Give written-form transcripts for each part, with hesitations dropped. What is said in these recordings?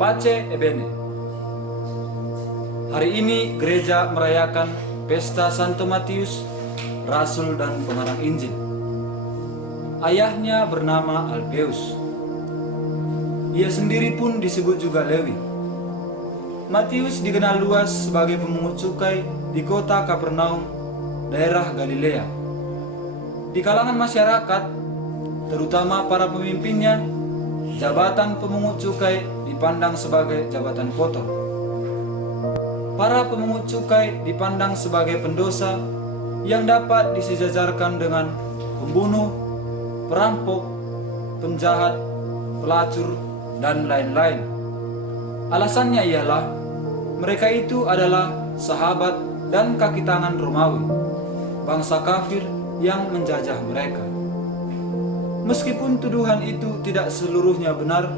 Pace e bene. Hari ini gereja merayakan pesta Santo Matius, Rasul dan pengarang Injil. Ayahnya bernama Alpheus. Ia sendiri pun disebut juga Lewi. Matius dikenal luas sebagai pemungut cukai di kota Kapernaum, daerah Galilea. Di kalangan masyarakat, terutama para pemimpinnya, jabatan pemungut cukai dipandang sebagai jabatan kotor. Para pemungut cukai dipandang sebagai pendosa yang dapat disejajarkan dengan pembunuh, perampok, penjahat, pelacur, dan lain-lain. Alasannya ialah mereka itu adalah sahabat dan kaki tangan Romawi, bangsa kafir yang menjajah mereka. Meskipun tuduhan itu tidak seluruhnya benar,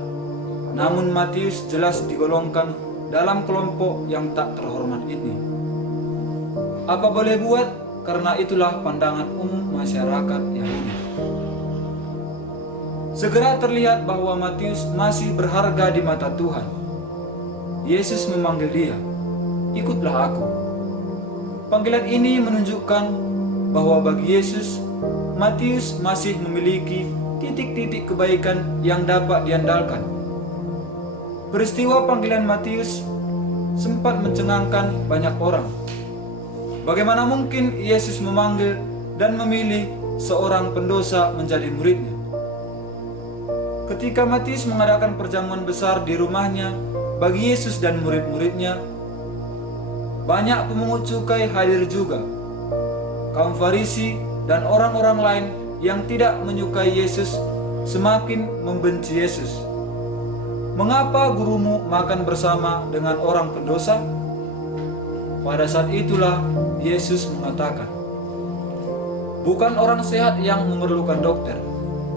namun Matius jelas digolongkan dalam kelompok yang tak terhormat ini. Apa boleh buat, karena itulah pandangan umum masyarakat Yahudi. Segera terlihat bahwa Matius masih berharga di mata Tuhan. Yesus memanggil dia, "Ikutlah aku." Panggilan ini menunjukkan bahwa bagi Yesus, Matius masih memiliki titik-titik kebaikan yang dapat diandalkan. Peristiwa panggilan Matius sempat mencengangkan banyak orang. Bagaimana mungkin Yesus memanggil dan memilih seorang pendosa menjadi muridnya? Ketika Matius mengadakan perjamuan besar di rumahnya bagi Yesus dan murid-muridnya, banyak pemungut cukai hadir juga. Kaum Farisi dan orang-orang lain yang tidak menyukai Yesus semakin membenci Yesus. "Mengapa gurumu makan bersama dengan orang pendosa?" Pada saat itulah Yesus mengatakan, "Bukan orang sehat yang memerlukan dokter,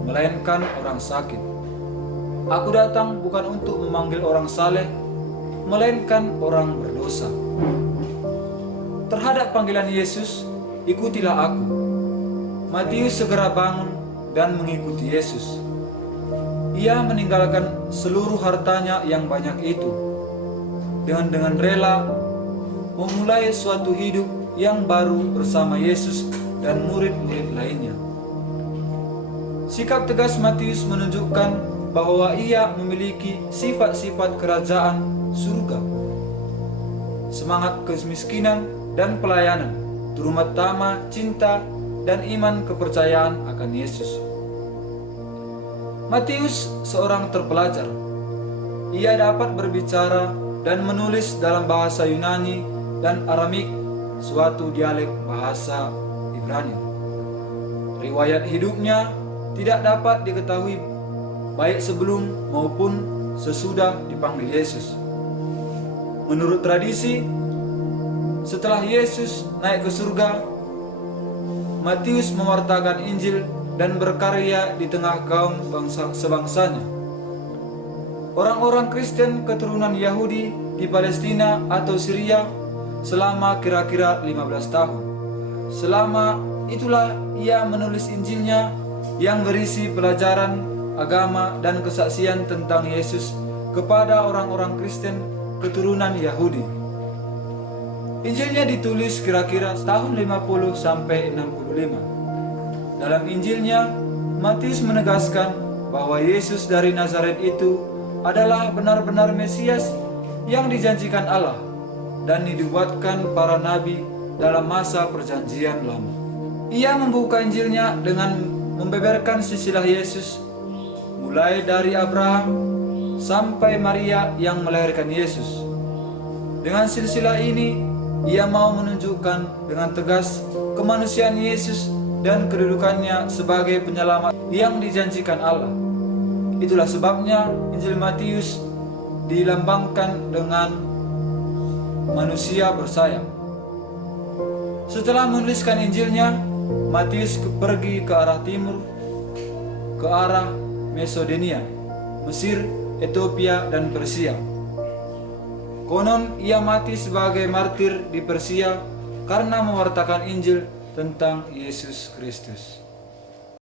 melainkan orang sakit. Aku datang bukan untuk memanggil orang saleh, melainkan orang berdosa." Terhadap panggilan Yesus, "Ikutilah aku," Matius segera bangun dan mengikuti Yesus. Ia meninggalkan seluruh hartanya yang banyak itu, dengan rela memulai suatu hidup yang baru bersama Yesus dan murid-murid lainnya. Sikap tegas Matius menunjukkan bahwa ia memiliki sifat-sifat kerajaan surga. Semangat kemiskinan dan pelayanan, terutama cinta dan iman kepercayaan akan Yesus. Matius seorang terpelajar. Ia dapat berbicara dan menulis dalam bahasa Yunani dan Aramik, suatu dialek bahasa Ibrani. Riwayat hidupnya tidak dapat diketahui baik sebelum maupun sesudah dipanggil Yesus. Menurut tradisi, setelah Yesus naik ke surga, Matius mewartakan Injil dan berkarya di tengah kaum bangsa sebangsanya. Orang-orang Kristen keturunan Yahudi di Palestina atau Syria selama kira-kira 15 tahun. Selama itulah ia menulis Injilnya yang berisi pelajaran agama dan kesaksian tentang Yesus kepada orang-orang Kristen keturunan Yahudi. Injilnya ditulis kira-kira tahun 50 sampai 65. Dalam Injilnya, Matius menegaskan bahwa Yesus dari Nazaret itu adalah benar-benar Mesias yang dijanjikan Allah dan dinubuatkan para nabi dalam masa perjanjian lama. Ia membuka Injilnya dengan membeberkan silsilah Yesus, mulai dari Abraham sampai Maria yang melahirkan Yesus. Dengan silsilah ini, ia mau menunjukkan dengan tegas kemanusiaan Yesus dan kedudukannya sebagai penyelamat yang dijanjikan Allah. Itulah sebabnya Injil Matius dilambangkan dengan manusia bersayap. Setelah menuliskan Injilnya, Matius pergi ke arah timur, ke arah Makedonia, Mesir, Ethiopia, dan Persia. Konon ia mati sebagai martir di Persia karena mewartakan Injil tentang Yesus Kristus.